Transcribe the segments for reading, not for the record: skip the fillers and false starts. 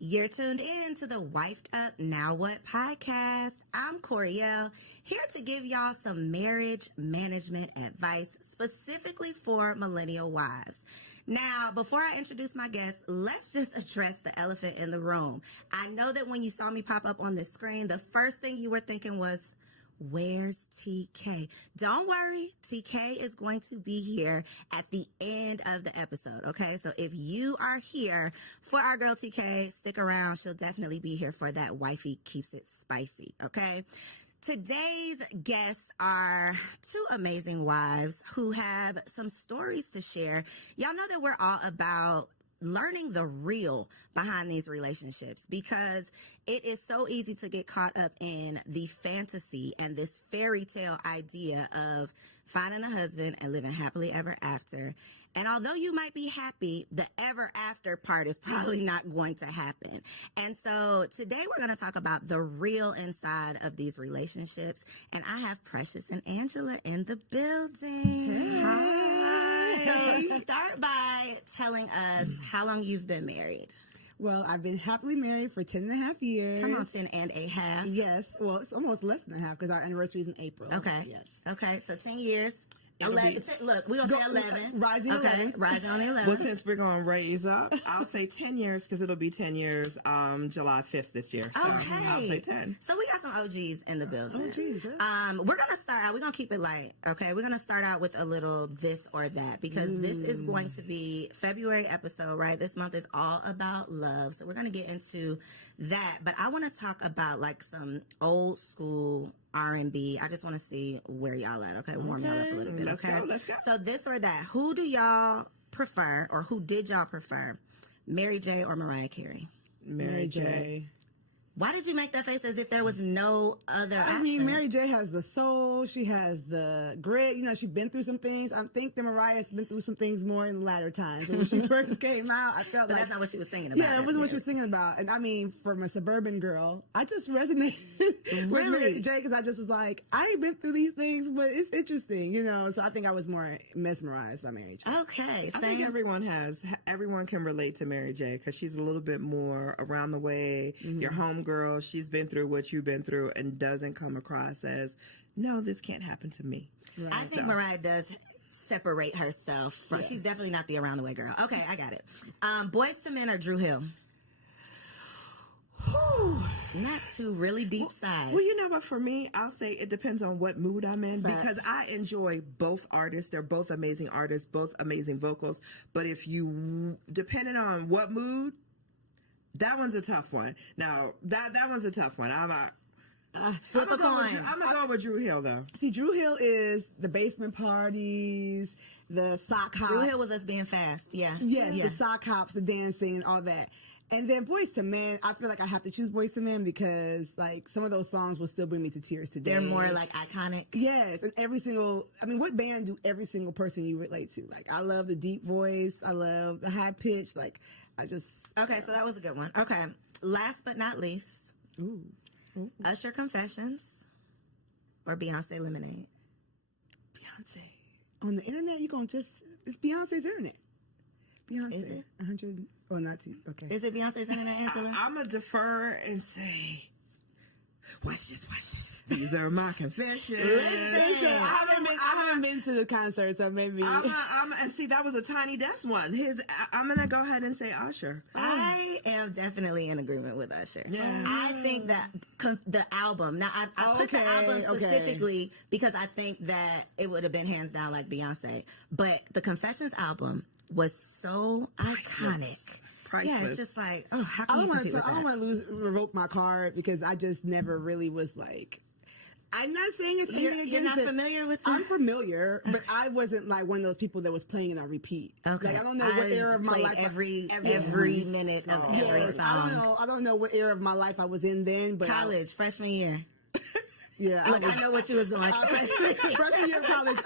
You're tuned in to the Wifed Up Now What podcast. I'm Coriel, here to give y'all some marriage management advice specifically for millennial wives. Now, before I introduce my guest, let's just address the elephant in the room. I know that when you saw me pop up on the screen, the first thing you were thinking was, where's TK? Don't worry, TK is going to be here at the end of the episode, okay? So if you are here for our girl TK, stick around. She'll definitely be here for that wifey keeps it spicy, okay? Today's guests are two amazing wives who have some stories to share. Y'all know that we're all about learning the real behind these relationships because it is so easy to get caught up in the fantasy and this fairy tale idea of finding a husband and living happily ever after. And although you might be happy, the ever after part is probably not going to happen. And so today we're going to talk about the real inside of these relationships. And I have Precious and Angela in the building. Hey. Hi. So start by telling us how long you've been married. Well, I've been happily married for 10 and a half years. Come on, 10 and a half. Yes. Well, it's almost less than a half because our anniversary is in April. Okay. Yes. Okay, so 10 years. 11. Look, we're going to say 11. Rising okay. 11. Rising on the 11. Well, since we're going to raise up, I'll say 10 years because it'll be 10 years July 5th this year. So okay. I'll say 10. So we got some OGs in the building. OGs, we're going to start out. We're going to keep it light, okay? We're going to start out with a little this or that because this is going to be February episode, right? This month is all about love. So we're going to get into that. But I want to talk about like some old school R&B. I just want to see where y'all at, okay? Warm y'all up a little bit, okay? Let's go. So this or that, who do y'all prefer or who did y'all prefer, Mary J. or Mariah Carey? Mary J. Why did you make that face as if there was no other option? I mean, Mary J has the soul. She has the grit. You know, she's been through some things. I think that Mariah's been through some things more in the latter times. When she first came out, I felt but like... that's not what she was singing about. Yeah, it wasn't what she was singing about. And I mean, from a suburban girl, I just resonated with Mary J because I just was like, I ain't been through these things, but it's interesting, you know? So I think I was more mesmerized by Mary J. Okay. I think everyone can relate to Mary J because she's a little bit more around the way. Your homegirl, she's been through what you've been through and doesn't come across as, no, this can't happen to me. Right. I think Mariah does separate herself from, she's definitely not the around the way girl. Okay, I got it. Boys to Men or Drew Hill? Not two really deep sides. Well, you know what? For me, I'll say it depends on what mood I'm in because I enjoy both artists. They're both amazing artists, both amazing vocals. But if you, depending on what mood, that one's a tough one. Now, that one's a tough one. Flip a coin. I'm going to go with Drew Hill, though. See, Drew Hill is the basement parties, the sock hops. Drew Hill was us being fast, yeah. Yes, the sock hops, the dancing, all that. And then Boys to Men, I feel like I have to choose Boys to Men because, like, some of those songs will still bring me to tears today. They're more, like, iconic. Yes, and what band do every single person you relate to? Like, I love the deep voice. I love the high pitch. Like, Okay, so that was a good one. Okay, last but not least, Usher Confessions or Beyonce Lemonade? Beyonce. On the internet, it's Beyonce's internet. Beyonce. Is it? 100, or not two, okay. Is it Beyonce's internet, Angela? I'm going to defer and say, watch this. These are my confessions. Listen, I haven't been to the concert, so maybe. And see, that was a Tiny Desk one. I'm going to go ahead and say Usher. I am definitely in agreement with Usher. Yeah. I think that the album, now I put the album specifically because I think that it would have been hands down like Beyonce, but the Confessions album was so iconic. Priceless. Yeah, it's just like, how can you compete with that? I don't want to revoke my card because I just never really was like. I'm not saying it's anything against it. You're not familiar with it? I'm familiar, but I wasn't like one of those people that was playing it on repeat. Okay. Like, I don't know what era of my life. Every minute of every song. I don't know what era of my life I was in then, but college, freshman year. Yeah. Look, I know what you was doing. Freshman year of college,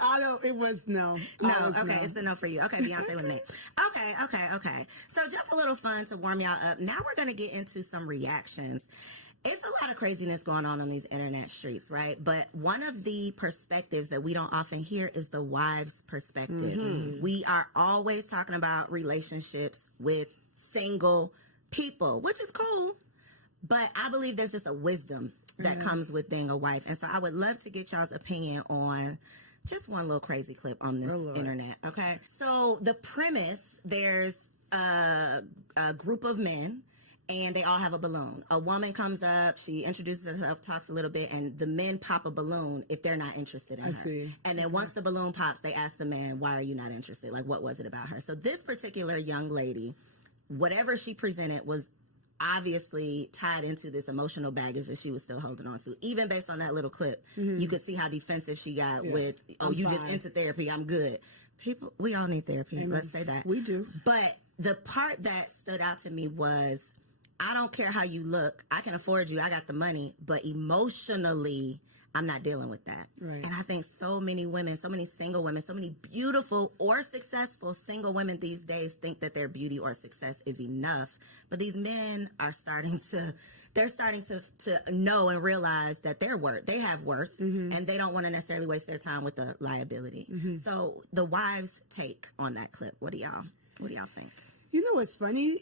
no. Okay, it's a no for you. Okay, Beyonce Lemonade. Okay. So just a little fun to warm y'all up. Now we're going to get into some reactions. It's a lot of craziness going on these internet streets, right? But one of the perspectives that we don't often hear is the wife's perspective. We are always talking about relationships with single people, which is cool. But I believe there's just a wisdom that comes with being a wife. And so I would love to get y'all's opinion on just one little crazy clip on this internet. Okay. So the premise, there's a group of men and they all have a balloon. A woman comes up, she introduces herself, talks a little bit, and the men pop a balloon if they're not interested in her. See. And then once the balloon pops, they ask the man, why are you not interested? Like, what was it about her? So this particular young lady, whatever she presented was obviously tied into this emotional baggage that she was still holding on to. Even based on that little clip, you could see how defensive she got with, you just into therapy, I'm good. People, we all need therapy. Let's say that. We do. But the part that stood out to me was, I don't care how you look. I can afford you. I got the money. But emotionally, I'm not dealing with that. Right. And I think so many women, so many single women, so many beautiful or successful single women these days think that their beauty or success is enough. But these men are starting to know and realize that they have worth, and they don't want to necessarily waste their time with the liability. So the wives' take on that clip, what do y'all think? You know what's funny?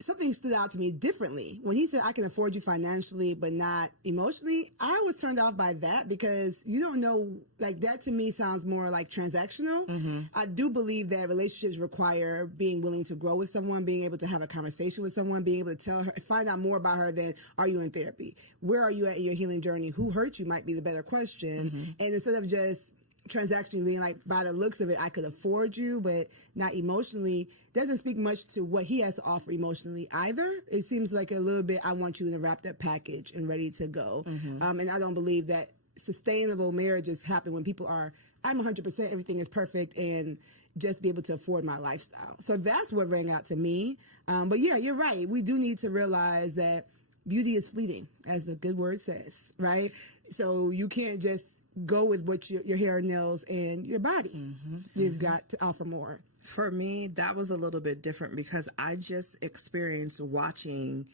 Something stood out to me differently. When he said, I can afford you financially, but not emotionally, I was turned off by that because you don't know, like that to me sounds more like transactional. I do believe that relationships require being willing to grow with someone, being able to have a conversation with someone, being able to tell her, find out more about her than, are you in therapy? Where are you at in your healing journey? Who hurt you might be the better question. And instead of just transaction being like, by the looks of it, I could afford you, but not emotionally, doesn't speak much to what he has to offer emotionally either. It seems like a little bit, I want you in a wrapped up package and ready to go. And I don't believe that sustainable marriages happen when people are, I'm 100%, everything is perfect, and just be able to afford my lifestyle. So that's what rang out to me. But yeah, you're right. We do need to realize that beauty is fleeting, as the good word says, right? So you can't just go with what your hair, nails, and your body. You've got to offer more. For me, that was a little bit different because I just experienced watching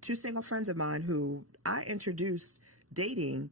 two single friends of mine who I introduced dating.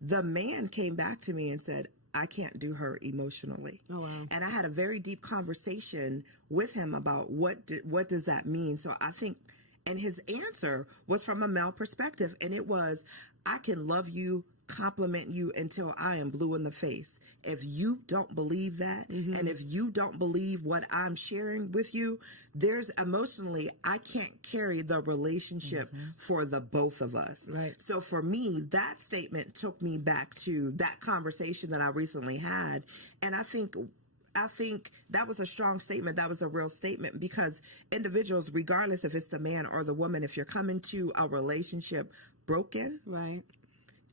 The man came back to me and said, I can't do her emotionally. Oh, wow. And I had a very deep conversation with him about what does that mean? So I think, and his answer was from a male perspective, and it was, I can love you, compliment you until I am blue in the face. If you don't believe that, and if you don't believe what I'm sharing with you, there's emotionally, I can't carry the relationship for the both of us. Right. So for me, that statement took me back to that conversation that I recently had. And I think that was a strong statement. That was a real statement, because individuals, regardless if it's the man or the woman, if you're coming to a relationship broken, Right.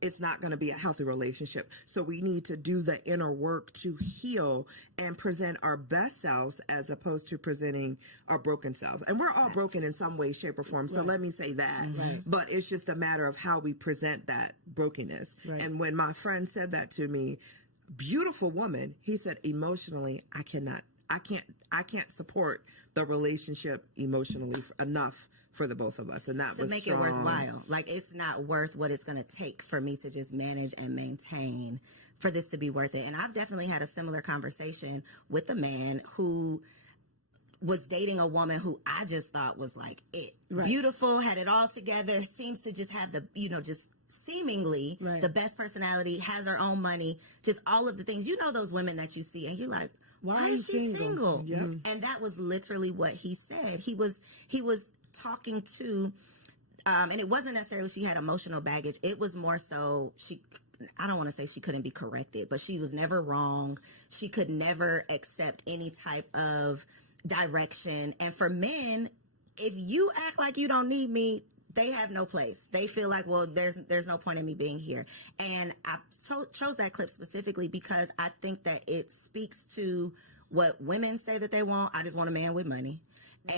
it's not going to be a healthy relationship. So we need to do the inner work to heal and present our best selves as opposed to presenting our broken selves. And we're all broken in some way, shape, or form. So let me say that. But it's just a matter of how we present that brokenness. Right. And when my friend said that to me, beautiful woman, he said, emotionally, I can't support the relationship emotionally enough for the both of us. And that to was make strong. it worthwhile. Like, it's not worth what it's going to take for me to just manage and maintain for this to be worth it. And I've definitely had a similar conversation with a man who was dating a woman who I just thought was like it. Right. Beautiful, had it all together, seems to just have the, just seemingly the best personality, has her own money, just all of the things. You know those women that you see and you're like, why is she single? And that was literally what he said. He was talking to, and it wasn't necessarily she had emotional baggage. It was more so I don't want to say she couldn't be corrected, but she was never wrong. She could never accept any type of direction. And for men, if you act like you don't need me, they have no place. They feel like, well, there's no point in me being here. And I chose that clip specifically because I think that it speaks to what women say that they want. I just want a man with money.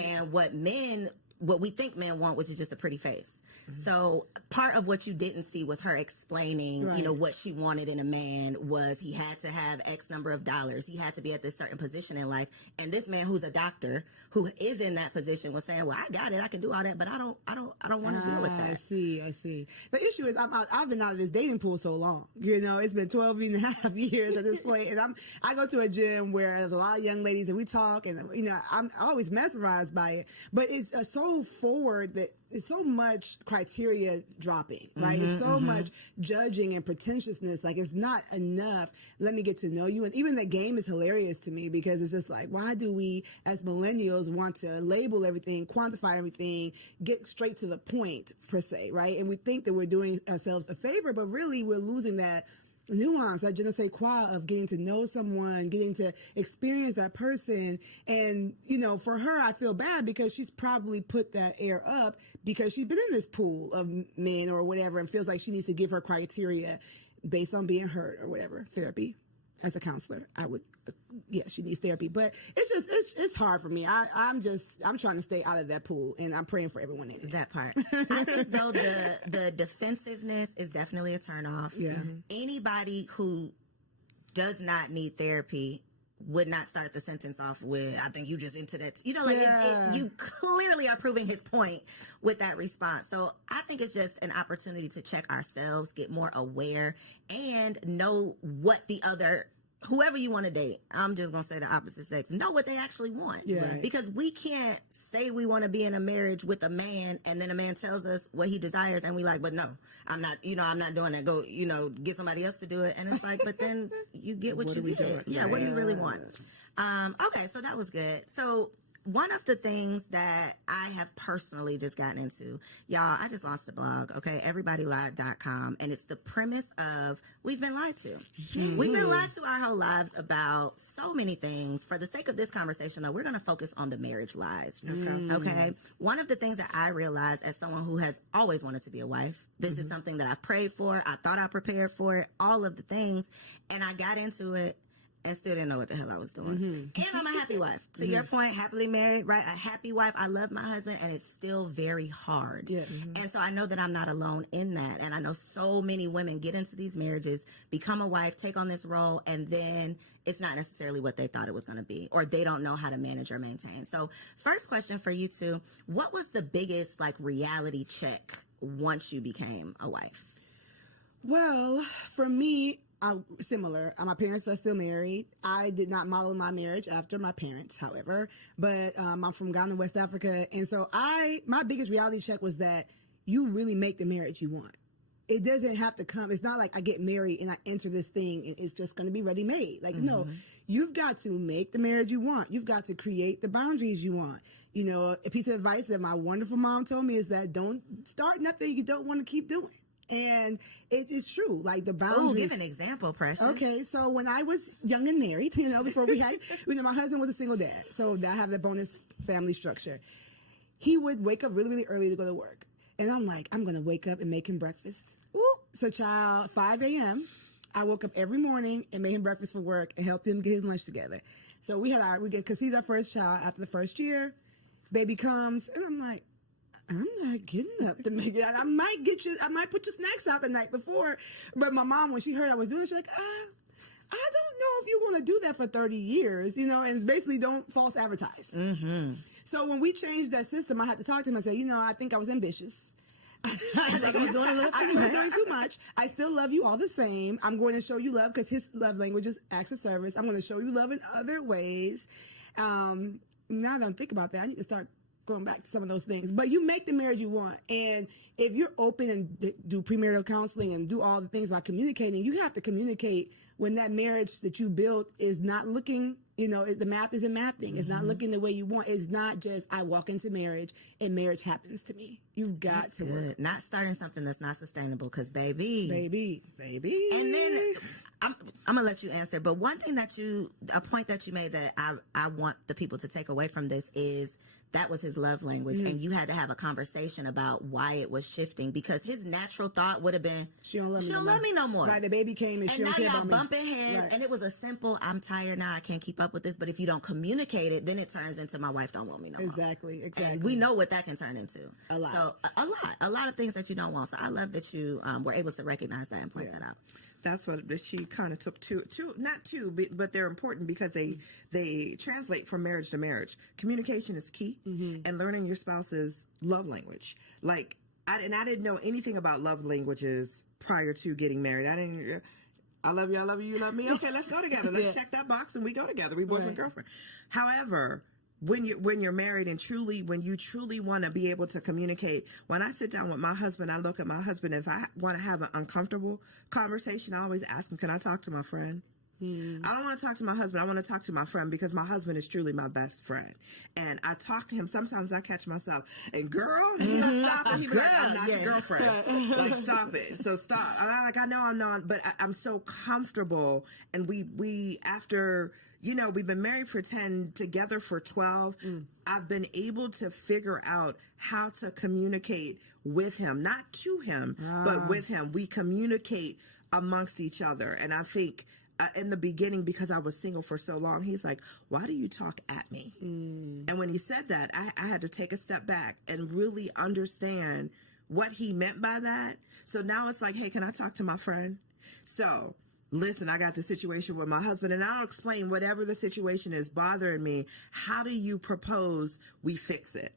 And what men what we think men want, which is just a pretty face. So part of what you didn't see was her explaining, you know, what she wanted in a man was he had to have X number of dollars. He had to be at this certain position in life. And this man who's a doctor who is in that position was saying, well, I got it. I can do all that, but I don't want to deal with that. I see. The issue is I've been out of this dating pool so long. You know, it's been 12 and a half years at this point. And I go to a gym where there's a lot of young ladies and we talk and, you know, I'm always mesmerized by it, but it's so forward that it's so much criteria dropping, right? It's so much judging and pretentiousness. Like, it's not enough. Let me get to know you. And even the game is hilarious to me because it's just like, why do we as millennials want to label everything, quantify everything, get straight to the point per se, right? And we think that we're doing ourselves a favor, but really we're losing that nuance, that je ne sais quoi of getting to know someone, getting to experience that person. And, you know, for her, I feel bad because she's probably put that air up because she's been in this pool of men or whatever and feels like she needs to give her criteria based on being hurt or whatever. Therapy. As a counselor, I would, she needs therapy. But it's hard for me. I'm trying to stay out of that pool, and I'm praying for everyone in it. That part. I think, though, the defensiveness is definitely a turnoff. Yeah. Anybody who does not need therapy would not start the sentence off with, I think you just into that. You know, like, you clearly are proving his point with that response. So I think it's just an opportunity to check ourselves, get more aware, and know what the other, whoever you want to date, I'm just going to say the opposite sex, know what they actually want. Yeah. Because we can't say we want to be in a marriage with a man and then a man tells us what he desires and we like, but no, I'm not doing that. Go, get somebody else to do it. And it's like, but then you get what you get. Yeah, what do you really want? Okay, so that was good. So one of the things that I have personally just gotten into, y'all, I just launched a blog, okay, everybodylied.com, and it's the premise of we've been lied to. We've been lied to our whole lives about so many things. For the sake of this conversation, though, we're going to focus on the marriage lies, okay? One of the things that I realized as someone who has always wanted to be a wife, this is something that I've prayed for, I thought I prepared for it, all of the things, and I got into it and still didn't know what the hell I was doing. And I'm a happy wife. To your point, happily married, right? A happy wife. I love my husband, and it's still very hard. Yeah. And so I know that I'm not alone in that. And I know so many women get into these marriages, become a wife, take on this role, and then it's not necessarily what they thought it was going to be, or they don't know how to manage or maintain. So first question for you two, what was the biggest reality check once you became a wife? Well, for me, similar. My parents are still married. I did not model my marriage after my parents, however, but I'm from Ghana, West Africa. And so my biggest reality check was that you really make the marriage you want. It doesn't have to come. It's not like I get married and I enter this thing and it's just going to be ready made. Like, no, you've got to make the marriage you want. You've got to create the boundaries you want. You know, a piece of advice that my wonderful mom told me is that don't start nothing you don't want to keep doing. And it is true, like the boundaries. Oh, give an example, Precious. Okay, so when I was young and married, before we had, my husband was a single dad, so I have the bonus family structure. He would wake up really, really early to go to work. And I'm like, I'm going to wake up and make him breakfast. Woo. So, 5 a.m., I woke up every morning and made him breakfast for work and helped him get his lunch together. So we because he's our first child after the first year, baby comes, and I'm like, I'm not getting up to make it. I might put your snacks out the night before. But my mom, when she heard I was doing it, she's like, I don't know if you want to do that for 30 years, and it's basically don't false advertise. So when we changed that system, I had to talk to him and say, I think I was ambitious. I think I was doing a little too much. I was doing too much. I still love you all the same. I'm going to show you love because his love language is acts of service. I'm going to show you love in other ways. Now that I think about that, I need to start going back to some of those things. But you make the marriage you want. And if you're open and do premarital counseling and do all the things about communicating, you have to communicate when that marriage that you built is not looking, the math isn't mathing. It's not looking the way you want. It's not just I walk into marriage and marriage happens to me. You've got That's to good. work. Not starting something that's not sustainable because baby. And And then I'm going to let you answer. But one thing a point that you made that I want the people to take away from this is that was his love language, and you had to have a conversation about why it was shifting, because his natural thought would have been, she don't love me no more. Like the baby came and she now don't care y'all about me. bumping heads, Right. and it was a simple, I'm tired now, I can't keep up with this. But if you don't communicate it, then it turns into, my wife don't want me no more. Exactly. And we know what that can turn into. A lot. So a lot of things that you don't want. So I love that you were able to recognize that and point that out. That's what she kind of took not two, but they're important because they translate from marriage to marriage. Communication is key, and learning your spouse's love language. Like, I didn't know anything about love languages prior to getting married. I love you, you love me. Okay, let's go together. Let's check that box and we go together. We boyfriend, girlfriend. However, when you're married and when you truly want to be able to communicate, when I sit down with my husband, I look at my husband. If I want to have an uncomfortable conversation, I always ask him, can I talk to my friend? I don't want to talk to my husband. I want to talk to my friend, because my husband is truly my best friend. And I talk to him. Sometimes I catch myself, and girl, he'll stop and he'll be like, I'm not your girlfriend. Like, stop it. So stop. I know I'm not, but I'm so comfortable. And we after, we've been married for 10, together for 12. I've been able to figure out how to communicate with him, not to him, but with him. We communicate amongst each other. And I think, in the beginning, because I was single for so long, he's like, why do you talk at me? And when he said that, I had to take a step back and really understand what he meant by that. So now it's like, hey, can I talk to my friend? So listen, I got the situation with my husband, and I'll explain whatever the situation is bothering me. How do you propose we fix it?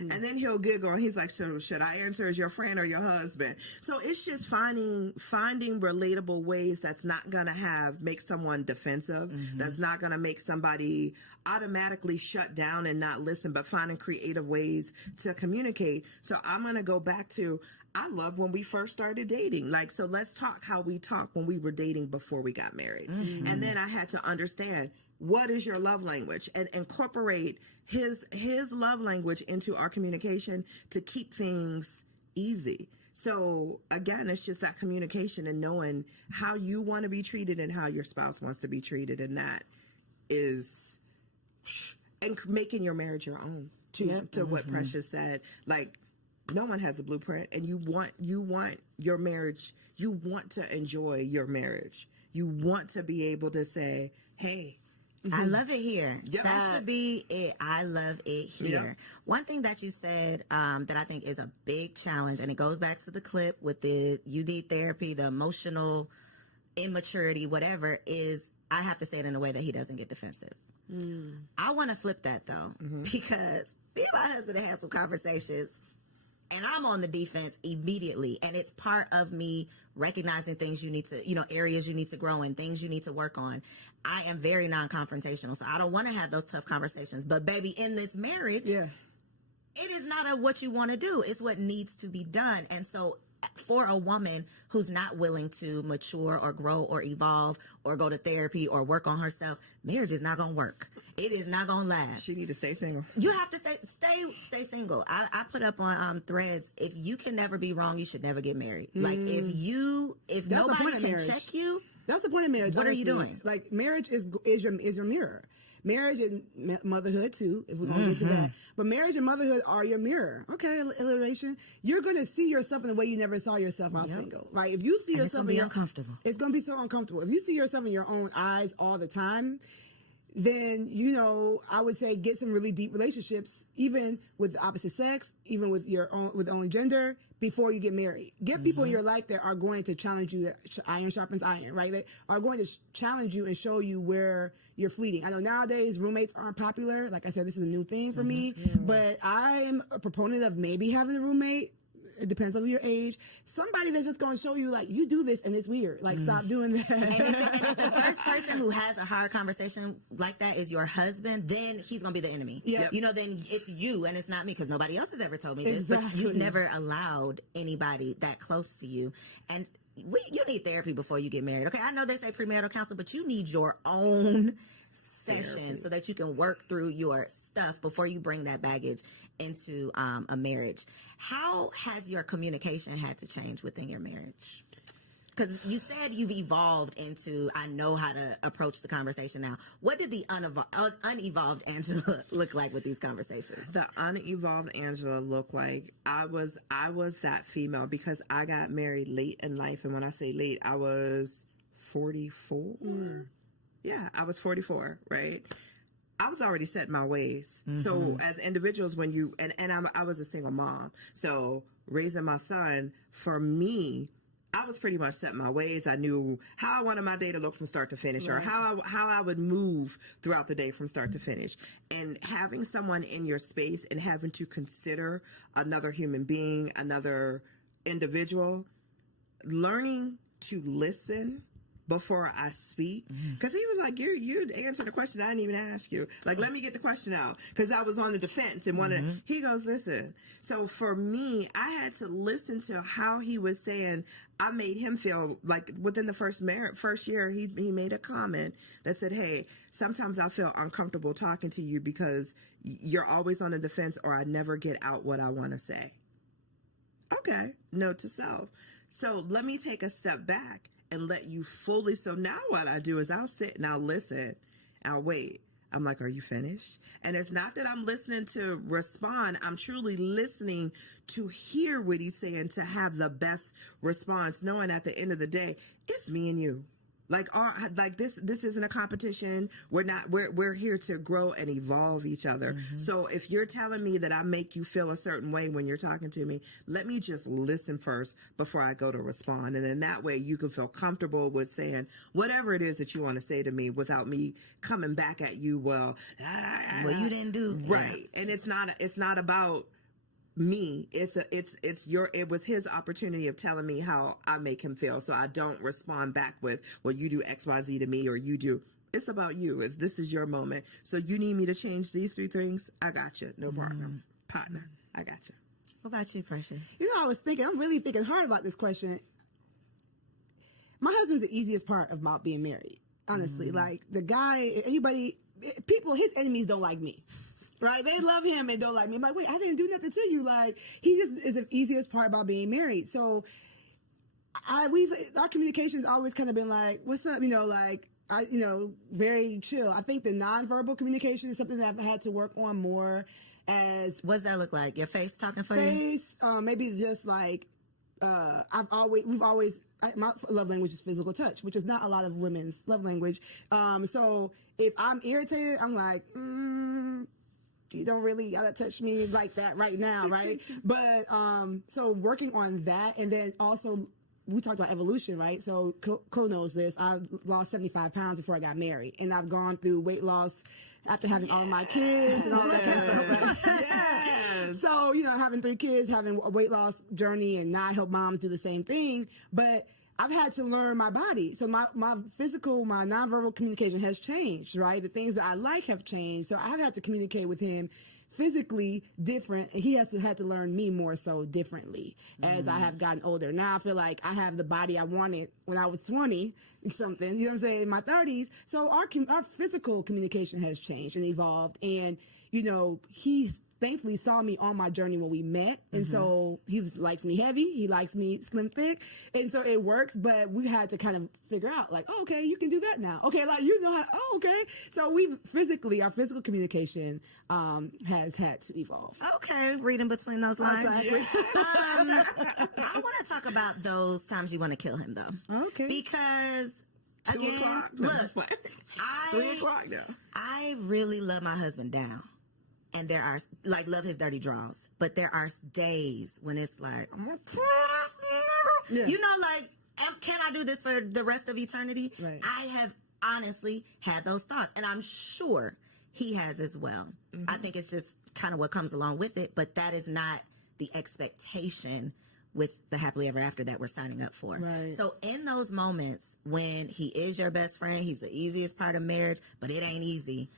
And then he'll giggle, and he's like, so should I answer as your friend or your husband? So it's just finding relatable ways that's not going to make someone defensive, that's not going to make somebody automatically shut down and not listen, but finding creative ways to communicate. So I'm going to go back to, I love when we first started dating. Like, so let's talk how we talked when we were dating before we got married. And then I had to understand, what is your love language, and incorporate his love language into our communication to keep things easy. So again, it's just that communication and knowing how you want to be treated and how your spouse wants to be treated. And that is, and making your marriage your own to what Precious said. Like, no one has a blueprint, and you want your marriage. You want to enjoy your marriage. You want to be able to say, hey, I love it here. Yep. That should be it. I love it here. Yep. One thing that you said that I think is a big challenge, and it goes back to the clip with the you need therapy, the emotional immaturity, whatever, is I have to say it in a way that he doesn't get defensive. I want to flip that, though, because me and my husband have had some conversations, and I'm on the defense immediately. And it's part of me recognizing things you need to, areas you need to grow in, things you need to work on. I am very non-confrontational, so I don't want to have those tough conversations. But baby, in this marriage, it is not what you want to do. It's what needs to be done. And so for a woman who's not willing to mature or grow or evolve or go to therapy or work on herself, marriage is not going to work. It is not going to last. she need to stay single. You have to stay single. I put up on Threads, if you can never be wrong, you should never get married. Like, if That's the point nobody of can marriage. check you, That's the point of marriage. What are honestly. you doing? Like, marriage is your mirror. Marriage is motherhood too, if we're going to get to that. But marriage and motherhood are your mirror. Okay, alliteration. You're going to see yourself in the way you never saw yourself while single. Like, if you see and it's yourself going to be uncomfortable. it's going to be so uncomfortable. If you see yourself in your own eyes all the time, then, I would say get some really deep relationships, even with the opposite sex, even with with the only gender, before you get married. Get people in your life that are going to challenge you. Iron sharpens iron, right? They are going to challenge you and show you where you're fleeting. I know nowadays roommates aren't popular. Like I said, this is a new thing for me, but I am a proponent of maybe having a roommate. It depends on your age. Somebody that's just going to show you, like, you do this and it's weird. Like, stop doing that. And if the first person who has a hard conversation like that is your husband, then he's going to be the enemy. Yep. Then it's you and it's not me, because nobody else has ever told me this. Exactly. But you've never allowed anybody that close to you. And you need therapy before you get married. Okay, I know they say premarital counseling, but you need your own session so that you can work through your stuff before you bring that baggage into a marriage. How has your communication had to change within your marriage? because you said you've evolved into, I know how to approach the conversation now. What did the unevolved Angela look like with these conversations? The unevolved Angela looked like I was that female because I got married late in life. And when I say late, I was 44. Yeah, I was 44, right? I was already set in my ways. So as individuals, when you, and I was a single mom. So raising my son, for me, I was pretty much set in my ways. I knew how I wanted my day to look from start to finish, or how I would move throughout the day from start to finish. And having someone in your space and having to consider another human being, another individual, learning to listen before I speak, because he was like, you answered the question I didn't even ask you. Like, let me get the question out, because I was on the defense and wanted. He goes, listen. So for me, I had to listen to how he was saying. I made him feel like within the first year, he made a comment that said, hey, sometimes I feel uncomfortable talking to you because you're always on the defense, or I never get out what I want to say. Okay, note to self. So let me take a step back and let you fully. So now what I do is I'll sit and I'll listen. I'll wait. I'm like, are you finished? And it's not that I'm listening to respond. I'm truly listening to hear what he's saying, to have the best response, knowing at the end of the day, it's me and you. Like this isn't a competition. We're here to grow and evolve each other. So if you're telling me that I make you feel a certain way when you're talking to me, let me just listen first before I go to respond. And then that way you can feel comfortable with saying whatever it is that you want to say to me without me coming back at you. Well, you didn't do right. Yeah. And it's not about me. It was his opportunity of telling me how I make him feel. So I don't respond back with, well, you do XYZ to me, or you do. It's about you. If this is your moment. So you need me to change these 3 things, I got you. No problem. Partner, I got you. What about you, Precious? I'm really thinking hard about this question. My husband's the easiest part about being married. Honestly, like the guy, his enemies don't like me. Right? They love him and don't like me. I'm like, wait, I didn't do nothing to you. Like, he just is the easiest part about being married. So our communication's always kind of been like, what's up? Very chill. I think the nonverbal communication is something that I've had to work on more. What's that look like? Your face talking for you? Face, maybe just like, my love language is physical touch, which is not a lot of women's love language. So if I'm irritated, I'm like, you don't really gotta touch me like that right now, right? But so working on that, and then also we talked about evolution, right? So Cole knows this. I lost 75 pounds before I got married, and I've gone through weight loss after having all of my kids and all that kind of stuff. Yes. So having 3 kids, having a weight loss journey, and now I help moms do the same thing, but I've had to learn my body. So my nonverbal communication has changed, right? The things that I like have changed. So I've had to communicate with him physically different, and he had to learn me more so differently as I have gotten older. Now I feel like I have the body I wanted when I was 20 something, you know what I'm saying, in my 30s. So our physical communication has changed and evolved, and he's thankfully saw me on my journey when we met. And so he likes me heavy. He likes me slim thick. And so it works, but we had to kind of figure out like, oh, okay, you can do that now. Okay. Like, okay. So our physical communication, has had to evolve. Okay. Reading between those lines. Exactly. I want to talk about those times you want to kill him though. Okay. Because 2 o'clock. Look, 3 o'clock now. I really love my husband down. And there are, love his dirty draws. But there are days when it's like, I'm going to kill this nigga. Yeah. Can I do this for the rest of eternity? Right. I have honestly had those thoughts. And I'm sure he has as well. I think it's just kind of what comes along with it. But that is not the expectation with the happily ever after that we're signing up for. Right. So in those moments when he is your best friend, he's the easiest part of marriage, but it ain't easy.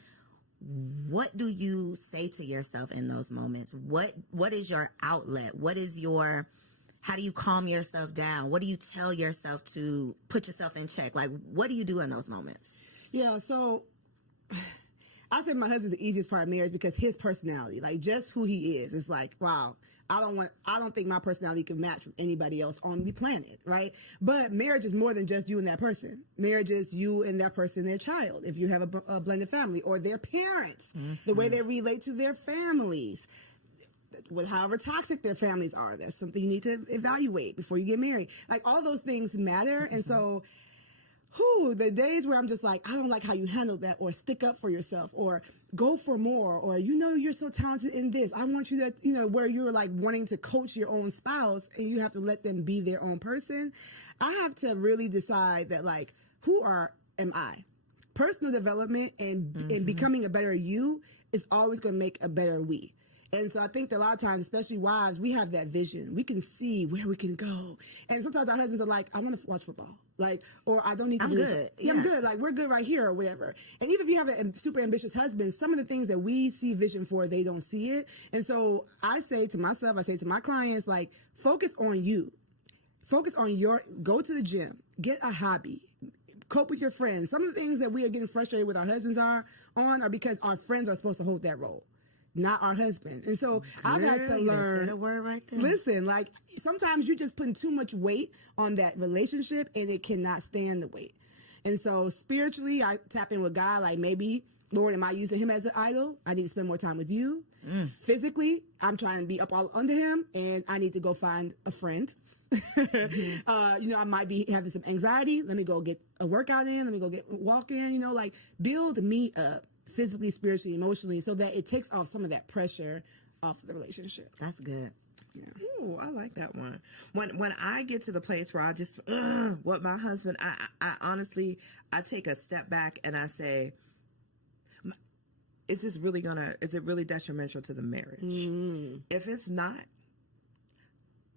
What do you say to yourself in those moments? What is your outlet? How do you calm yourself down? What do you tell yourself to put yourself in check? Like, what do you do in those moments? Yeah, so I said my husband's the easiest part of marriage because his personality, like just who he is like, wow, I don't think my personality can match with anybody else on the planet, right? But marriage is more than just you and that person. Marriage is you and that person, their child, if you have a blended family, or their parents, the way they relate to their families. With however toxic their families are, that's something you need to evaluate before you get married. Like, all those things matter. And so, the days where I'm just like, I don't like how you handled that, or stick up for yourself, or go for more, or, you're so talented in this, I want you to, where you're like wanting to coach your own spouse and you have to let them be their own person. I have to really decide that, like, am I? Personal development and becoming a better you is always going to make a better we. And so I think that a lot of times, especially wives, we have that vision. We can see where we can go. And sometimes our husbands are like, I want to watch football. Like, or I don't need to do good. Yeah, I'm good. Like, we're good right here, or whatever. And even if you have a super ambitious husband, some of the things that we see vision for, they don't see it. And so I say to myself, I say to my clients, like, focus on you. Focus on go to the gym, get a hobby, cope with your friends. Some of the things that we are getting frustrated with our husbands are because our friends are supposed to hold that role, not our husband. And so I've had to learn. A word right there. Listen, like, sometimes you're just putting too much weight on that relationship and it cannot stand the weight. And so spiritually, I tap in with God, like, maybe, Lord, am I using him as an idol? I need to spend more time with you. Physically, I'm trying to be up all under him and I need to go find a friend. I might be having some anxiety. Let me go get a workout in. Let me go walk in, like, build me up physically, spiritually, emotionally, so that it takes off some of that pressure off the relationship. That's good. Yeah. Ooh, I like that one. When I get to the place where I just, what my husband, I honestly, I take a step back and I say, is it really detrimental to the marriage? If it's not,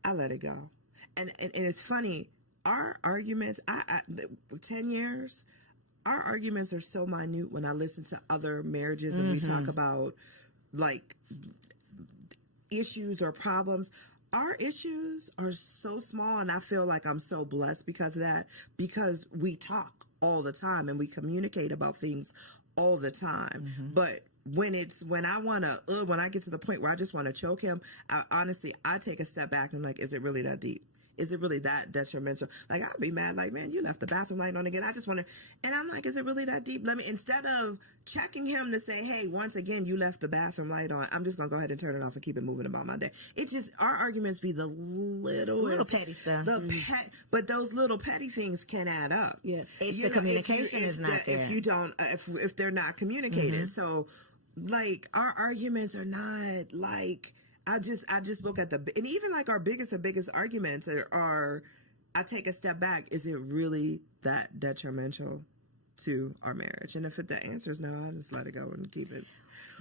I let it go. And it's funny, our arguments, 10 years, our arguments are so minute when I listen to other marriages and we talk about, like, issues or problems. Our issues are so small, and I feel like I'm so blessed because of that, because we talk all the time and we communicate about things all the time. But when I get to the point where I just want to choke him, I take a step back and I'm like, is it really that deep? Is it really that detrimental? Like, I'd be mad, like, man, you left the bathroom light on again. I just want to, and I'm like, is it really that deep? Instead of checking him to say, hey, once again, you left the bathroom light on, I'm just going to go ahead and turn it off and keep it moving about my day. It's just, our arguments be the little petty stuff. But those little petty things can add up. Yes. If the communication is not there. If you don't, if they're not communicated. So, like, our arguments are not, like, I just look at and even like our biggest arguments are, I take a step back. Is it really that detrimental to our marriage? And if the answer is no, I just let it go and keep it.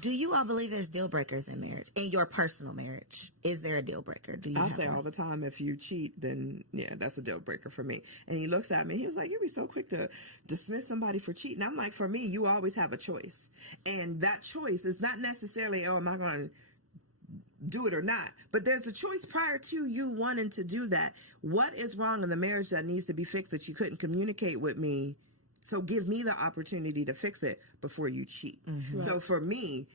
Do you all believe there's deal breakers in marriage? In your personal marriage, is there a deal breaker? I say all the time, if you cheat, then yeah, that's a deal breaker for me. And he looks at me, he was like, you'd be so quick to dismiss somebody for cheating. I'm like, for me, you always have a choice. And that choice is not necessarily, am I going to do it or not? But there's a choice prior to you wanting to do that. What is wrong in the marriage that needs to be fixed that you couldn't communicate with me? So give me the opportunity to fix it before you cheat. So for me,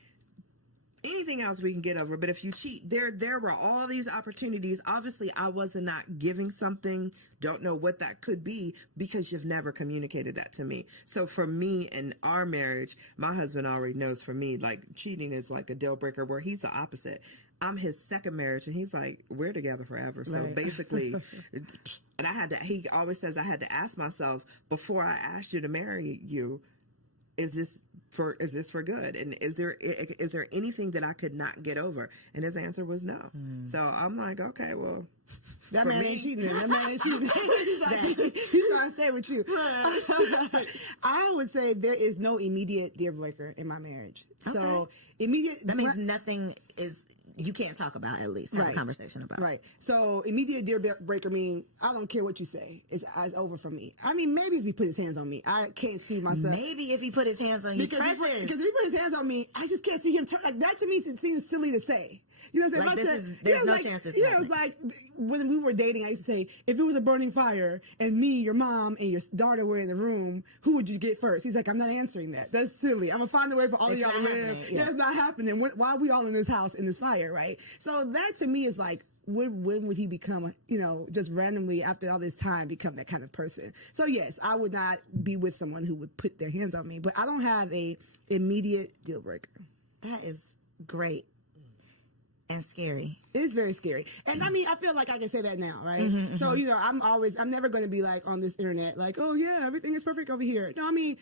anything else we can get over, but if you cheat, there were all these opportunities. Obviously, I wasn't not giving something, don't know what that could be, because you've never communicated that to me. So for me in our marriage, my husband already knows, for me, like, cheating is like a deal breaker, where he's the opposite. I'm his second marriage, and he's like, we're together forever. So basically, and he always says I had to ask myself, before I asked you to marry you, is this for good? And is there anything that I could not get over? And his answer was no. So I'm like, okay, well, that man ain't cheating. That man ain't cheating. He's trying to stay with you. I would say there is no immediate deal breaker in my marriage. Okay. So that means nothing is, you can't talk about, at least have a conversation about. Right. So immediate deal breaker mean I don't care what you say. It's over for me. I mean, maybe if he put his hands on me, I can't see myself. Maybe if he put his hands on you, because if he put his hands on me, I just can't see him turn. Like, that to me seems silly to say. You know what I'm Like, saying? there's no chance this Yeah, it was like when we were dating, I used to say, if it was a burning fire and me, your mom, and your daughter were in the room, who would you get first? He's like, I'm not answering that. That's silly. I'm gonna find a way for all of y'all to live. Yeah, it's not happening. Why are we all in this house in this fire, right? So that to me is like, when would he become, just randomly after all this time become that kind of person? So yes, I would not be with someone who would put their hands on me, but I don't have a immediate deal breaker. That is great and scary. It is very scary. And I mean, I feel like I can say that now, right? So, I'm never going to be like on this internet, like, oh yeah, everything is perfect over here. No, I mean,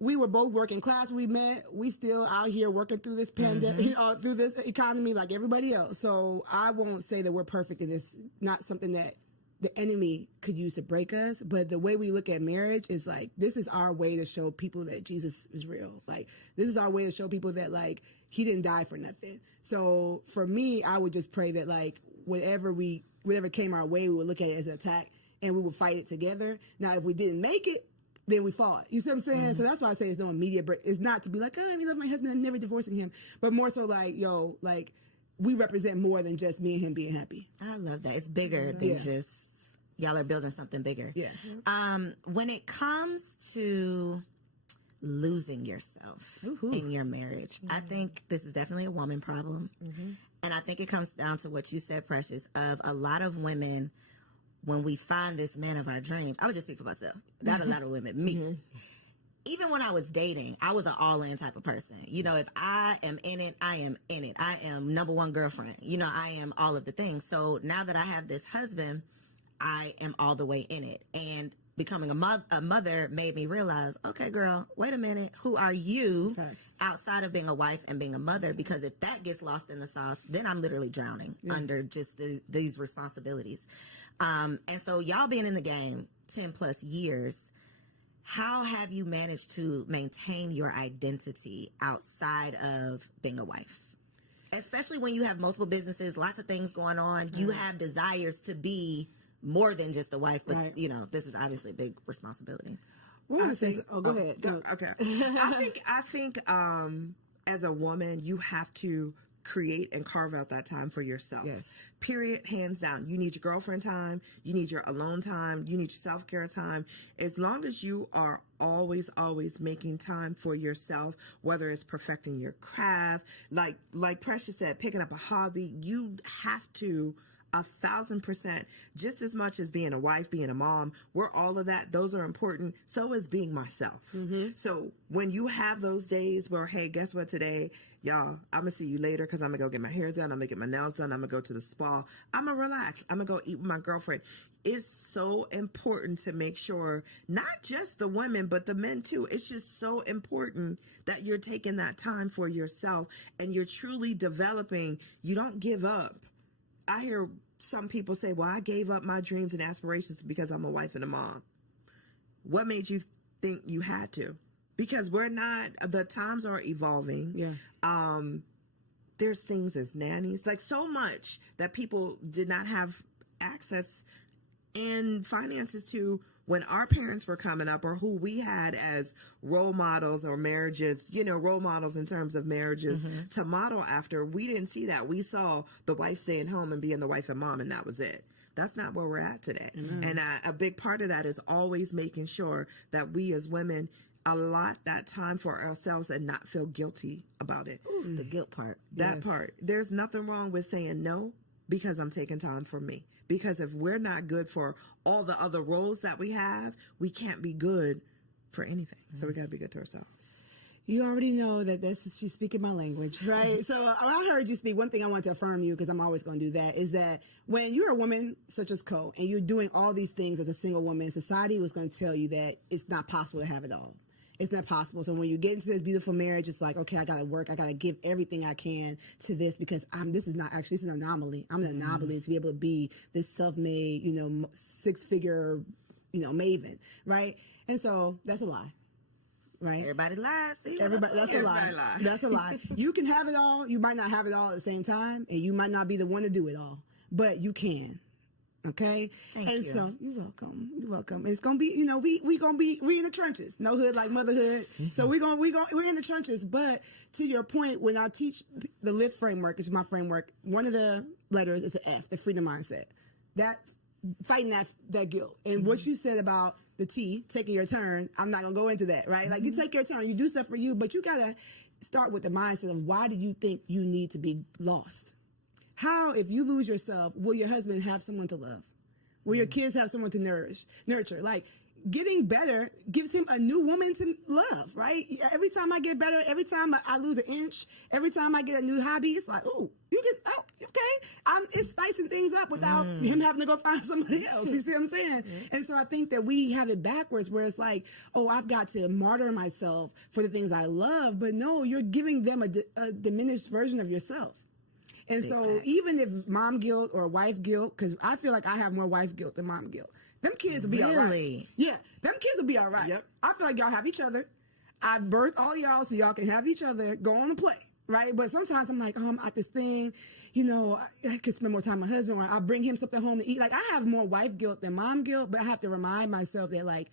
we were both working class. We met. We still out here working through this pandemic, through this economy like everybody else. So I won't say that we're perfect and it's not something that the enemy could use to break us. But the way we look at marriage is like, this is our way to show people that Jesus is real. Like, this is our way to show people that, like, he didn't die for nothing. So for me, I would just pray that, like, whatever came our way, we would look at it as an attack and we would fight it together. Now, if we didn't make it, then we fought. You see what I'm saying? So that's why I say it's no immediate break. It's not to be like, oh, I love my husband, I'm never divorcing him. But more so like, we represent more than just me and him being happy. I love that. It's bigger than just y'all are building something bigger. Yeah. When it comes to losing yourself in your marriage, I think this is definitely a woman problem. And I think it comes down to what you said, Precious, of a lot of women, when we find this man of our dreams, I would just speak for myself, not a lot of women, me. Even when I was dating, I was an all-in type of person. If I am in it, I am in it. I am number one girlfriend. I am all of the things. So now that I have this husband, I am all the way in it. And becoming a mother made me realize, okay, girl, wait a minute. Who are you outside of being a wife and being a mother? Because if that gets lost in the sauce, then I'm literally drowning under just these responsibilities. And so y'all being in the game 10 plus years, how have you managed to maintain your identity outside of being a wife? Especially when you have multiple businesses, lots of things going on. You have desires to be more than just a wife, but this is obviously a big responsibility. Go ahead. No. Okay. I think as a woman, you have to create and carve out that time for yourself. Yes. Period. Hands down. You need your girlfriend time. You need your alone time. You need your self-care time. As long as you are always making time for yourself, whether it's perfecting your craft, like Precious said, picking up a hobby, you have to 1,000%, just as much as being a wife, being a mom, we're all of that. Those are important. So is being myself. So when you have those days where, hey, guess what today? Y'all, I'm going to see you later because I'm going to go get my hair done. I'm going to get my nails done. I'm going to go to the spa. I'm going to relax. I'm going to go eat with my girlfriend. It's so important to make sure, not just the women, but the men too. It's just so important that you're taking that time for yourself and you're truly developing. You don't give up. I hear some people say, well, I gave up my dreams and aspirations because I'm a wife and a mom. What made you think you had to? Because the times are evolving. Yeah. There's things as nannies, like so much that people did not have access and finances to when our parents were coming up, or who we had as role models or marriages, role models in terms of marriages to model after. We didn't see that. We saw the wife staying home and being the wife and mom, and that was it. That's not where we're at today. And a big part of that is always making sure that we as women allot that time for ourselves and not feel guilty about it. Ooh, the guilt part. That part. There's nothing wrong with saying no because I'm taking time for me. Because if we're not good for all the other roles that we have, we can't be good for anything. So we got to be good to ourselves. You already know that she's speaking my language, right? So I heard you speak. One thing I want to affirm you, because I'm always going to do that, is that when you're a woman such as Co, and you're doing all these things as a single woman, society was going to tell you that it's not possible to have it all. It's not possible. So when you get into this beautiful marriage, it's like, okay, I got to work. I got to give everything I can to this because this is an anomaly. I'm an anomaly to be able to be this self-made, 6-figure, maven, right? And so that's a lie. Right? Everybody lies. See, that's a lie. That's a lie. You can have it all. You might not have it all at the same time, and you might not be the one to do it all, but you can. Okay. Thank and you. so you're welcome. You're welcome. It's gonna be, you know, we in the trenches. No hood like motherhood. So we're in the trenches. But to your point, when I teach the LIFT framework, which is my framework, one of the letters is the F, the freedom mindset. That fighting that guilt. And what you said about the T, taking your turn, I'm not gonna go into that, right? Like you take your turn, you do stuff for you, but you gotta start with the mindset of why do you think you need to be lost? How, if you lose yourself, will your husband have someone to love? Will your kids have someone to nurture? Like, getting better gives him a new woman to love, right? Every time I get better, every time I lose an inch, every time I get a new hobby, it's like, okay. It's spicing things up without him having to go find somebody else. You see what I'm saying? And so I think that we have it backwards where it's like, oh, I've got to martyr myself for the things I love. But no, you're giving them a diminished version of yourself. And so even if mom guilt or wife guilt, because I feel like I have more wife guilt than mom guilt, them kids will be all right. Yeah, them kids will be all right. Yep. I feel like y'all have each other. I birthed all y'all so y'all can have each other, go on and play, right? But sometimes I'm like, oh, I'm at this thing, you know, I could spend more time with my husband, or I bring him something home to eat. Like, I have more wife guilt than mom guilt, but I have to remind myself that, like,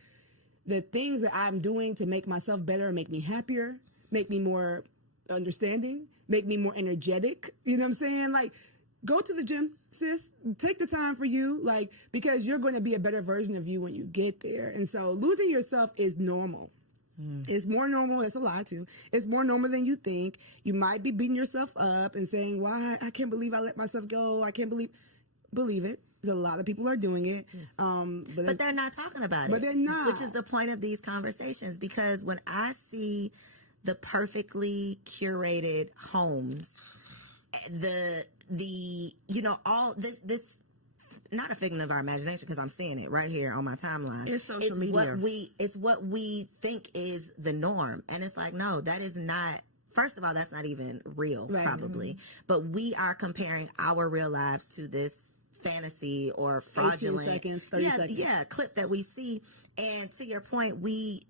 the things that I'm doing to make myself better, make me happier, make me more understanding, make me more energetic. You know what I'm saying? Like, go to the gym, sis. Take the time for you, like, because you're going to be a better version of you when you get there. And so losing yourself is normal. It's more normal. That's a lie, too. It's more normal than you think. You might be beating yourself up and saying, why? I can't believe I let myself go. I can't believe it. There's a lot of people are doing it. But they're not talking about it. But they're not. Which is the point of these conversations. Because when I see the perfectly curated homes, the you know, all this not a figment of our imagination, because I'm seeing it right here on my timeline. It's social media. It's what we think is the norm, and it's like, no, that is not. First of all, that's not even real, probably. But we are comparing our real lives to this fantasy or fraudulent 18 seconds, 30 seconds. clip that we see. And to your point, we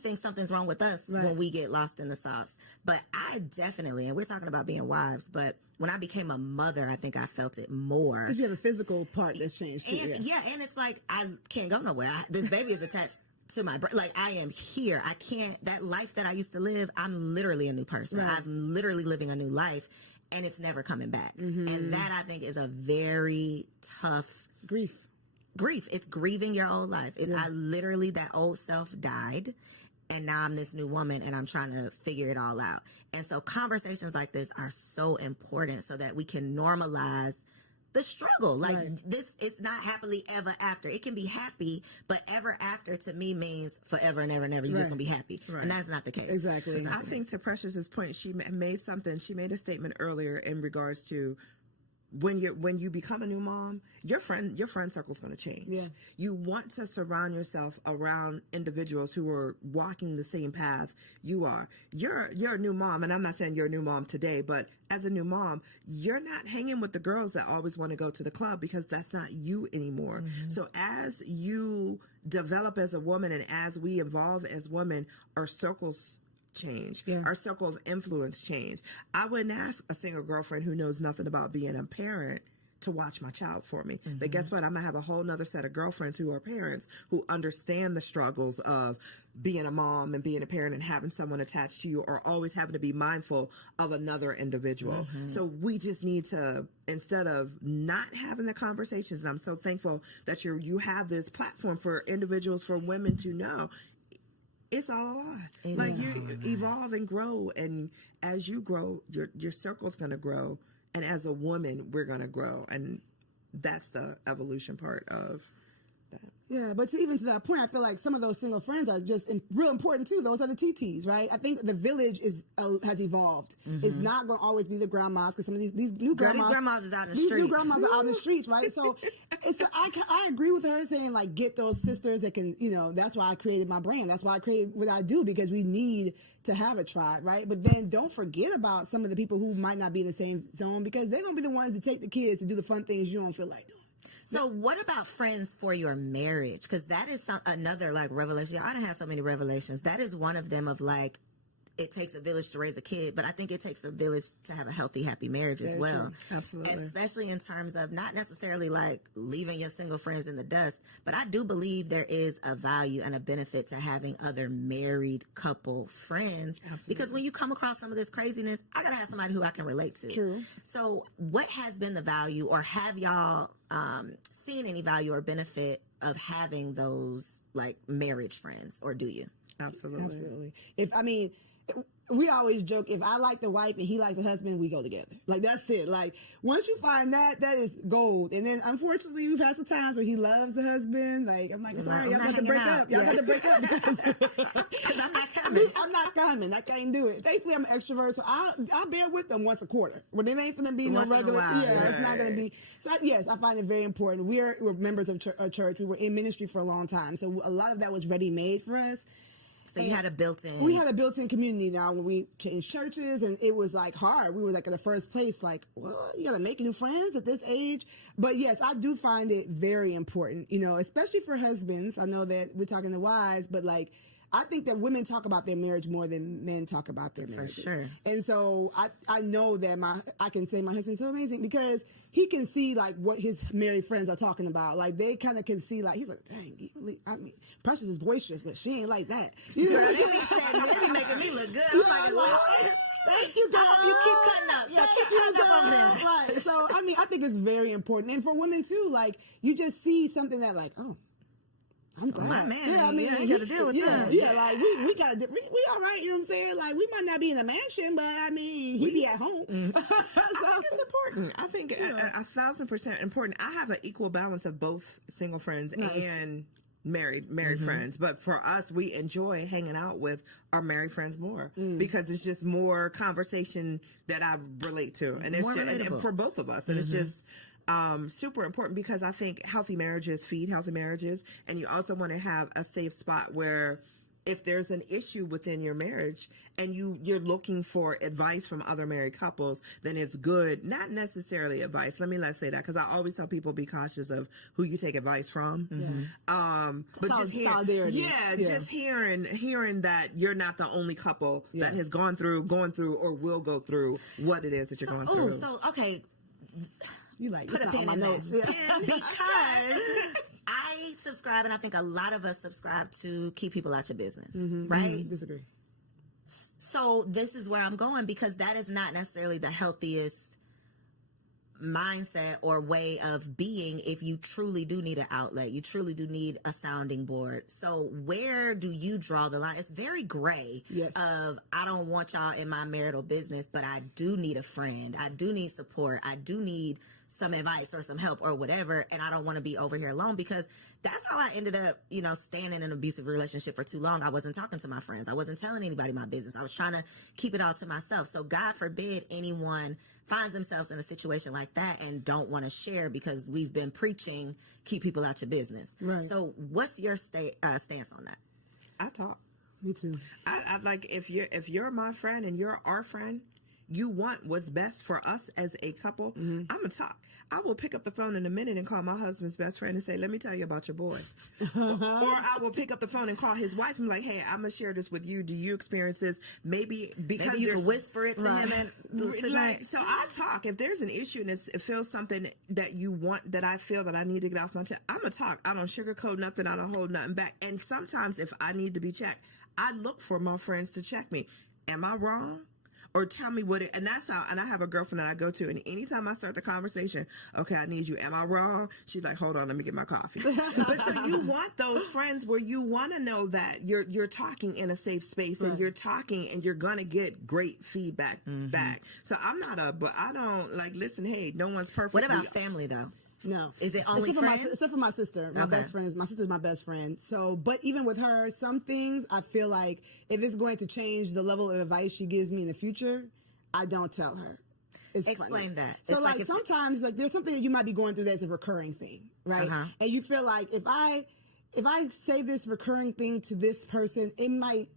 think something's wrong with us when we get lost in the sauce. But I definitely, and we're talking about being wives, but when I became a mother, I think I felt it more. Because you have a physical part that's changed too. And it's like, I can't go nowhere. This baby is attached to my brain. Like, I am here. I can't, that life that I used to live, I'm literally a new person. Right. I'm literally living a new life, and it's never coming back. And that, I think, is a very tough Grief. It's grieving your old life. I literally, that old self died, and now I'm this new woman, and I'm trying to figure it all out. And so conversations like this are so important so that we can normalize the struggle. Like, this, it's not happily ever after. It can be happy, but ever after to me means forever and ever and ever. You're just gonna be happy, and that's not the case. Exactly. I think to Precious's point, she made a statement earlier in regards to when you become a new mom, your friend circle is going to change. Yeah. You want to surround yourself around individuals who are walking the same path you are. You're a new mom, and I'm not saying you're a new mom today, but as a new mom, you're not hanging with the girls that always want to go to the club, because that's not you anymore. So as you develop as a woman, and as we evolve as women, our circles change. Our circle of influence change. I wouldn't ask a single girlfriend who knows nothing about being a parent to watch my child for me. But guess what? I'm gonna have a whole nother set of girlfriends who are parents, who understand the struggles of being a mom and being a parent and having someone attached to you, or always having to be mindful of another individual. So we just need to, instead of not having the conversations, and I'm so thankful that you have this platform for individuals, for women to know, it's all a lie. Like, you evolve and grow, and as you grow, your circle's going to grow, and as a woman, we're going to grow, and that's the evolution part of that. Yeah, but even to that point, I feel like some of those single friends are just real important too. Those are the TTs, right? I think the village has evolved. It's not going to always be the grandmas, because some of these new grandmas, these grandmas is out in the these streets. new grandmas are out in the streets, right? So I agree with her saying, like, get those sisters that can, you know, that's why I created my brand. That's why I created what I do, because we need to have a tribe, right? But then don't forget about some of the people who might not be in the same zone, because they're going to be the ones to take the kids to do the fun things you don't feel like doing. So what about friends for your marriage? Because that is another, like, revelation. I done had so many revelations. That is one of them, of like, it takes a village to raise a kid, but I think it takes a village to have a healthy, happy marriage as well. True. Absolutely. Especially in terms of not necessarily like leaving your single friends in the dust, but I do believe there is a value and a benefit to having other married couple friends. Absolutely. Because when you come across some of this craziness, I gotta have somebody who I can relate to. True. So what has been the value, or have y'all seen any value or benefit of having those like marriage friends, or do you? Absolutely. We always joke, if I like the wife and he likes the husband, we go together. Like, that's it. Like, once you find that, that is gold. And then, unfortunately, we've had some times where he loves the husband. Like, I'm like, sorry, y'all got to break up. Y'all got to break up because I'm not coming. I'm not coming. I can't do it. Thankfully, I'm an extrovert, so I'll bear with them once a quarter. But it ain't finna be no Once in a regular. while, Yeah, it's not gonna be. So yes, I find it very important. We're members of a church. We were in ministry for a long time, so a lot of that was ready made for us. So you had a built-in. We had a built-in community now when we changed churches, and it was like hard. We were like in the first place, like, well, you got to make new friends at this age. But yes, I do find it very important, you know, especially for husbands. I know that we're talking to wives, but like, I think that women talk about their marriage more than men talk about their marriages. For sure. And so I know that I can say my husband's so amazing because he can see like what his married friends are talking about. Like they kind of can see like, he's like, dang, Precious is boisterous, but she ain't like that. You know, Girl, they be making me look good. I'm like, as long as thank you, girl. you keep cutting up. Yeah, keep cutting up on there. Right. So I think it's very important, and for women too. Like you just see something that like, oh, I'm glad. My man, yeah, ain't got to deal with that. Yeah, like we gotta, we all right. You know what I'm saying? Like we might not be in a mansion, but I mean, he be at home. I think it's important. I think 1,000% important. I have an equal balance of both single friends and married friends, but for us, we enjoy hanging out with our married friends more because it's just more conversation that I relate to, and it's More just, and relatable. for both of us, and it's just super important because I think healthy marriages feed healthy marriages, and you also want to have a safe spot where if there's an issue within your marriage and you're looking for advice from other married couples, then it's good, not necessarily advice. Let's say that, because I always tell people be cautious of who you take advice from. But just solidarity. Just hearing that you're not the only couple that has gone through, or will go through what it is that you're going through. So okay. You like Put a it's not pin on in my that. notes. Yeah. Because I subscribe, and I think a lot of us subscribe to keep people out your business, right? Disagree. So this is where I'm going, because that is not necessarily the healthiest mindset or way of being if you truly do need an outlet. You truly do need a sounding board. So where do you draw the line? It's very gray of, I don't want y'all in my marital business, but I do need a friend. I do need support. I do need some advice or some help or whatever, and I don't want to be over here alone, because that's how I ended up, staying in an abusive relationship for too long. I wasn't talking to my friends. I wasn't telling anybody my business. I was trying to keep it all to myself. So God forbid anyone finds themselves in a situation like that and don't want to share, because we've been preaching, keep people out your business. Right. So what's your stance on that? I talk. Me too. I like, if you're my friend and you're our friend, you want what's best for us as a couple, I'm gonna talk. I will pick up the phone in a minute and call my husband's best friend and say, let me tell you about your boy. Or I will pick up the phone and call his wife and be like, hey, I'm gonna share this with you. Do you experience this? Maybe because you can whisper it to him and so I talk. If there's an issue and it feels something that you want, that I feel that I need to get off my chest, I'm gonna talk. I don't sugarcoat nothing. I don't hold nothing back. And sometimes if I need to be checked, I look for my friends to check me. Am I wrong? Or tell me and that's how, and I have a girlfriend that I go to, and anytime I start the conversation, okay, I need you. Am I wrong? She's like, hold on, let me get my coffee. But so you want those friends where you want to know that you're talking in a safe space, and you're talking and you're going to get great feedback back. So but I don't listen, hey, no one's perfect. What about family though? No. Is it only friends? Except for my sister. My best friend my sister's my best friend. So, but even with her, some things I feel like if it's going to change the level of advice she gives me in the future, I don't tell her. Explain that. So it's sometimes there's something that you might be going through that's a recurring thing, right? And you feel like if I say this recurring thing to this person, it might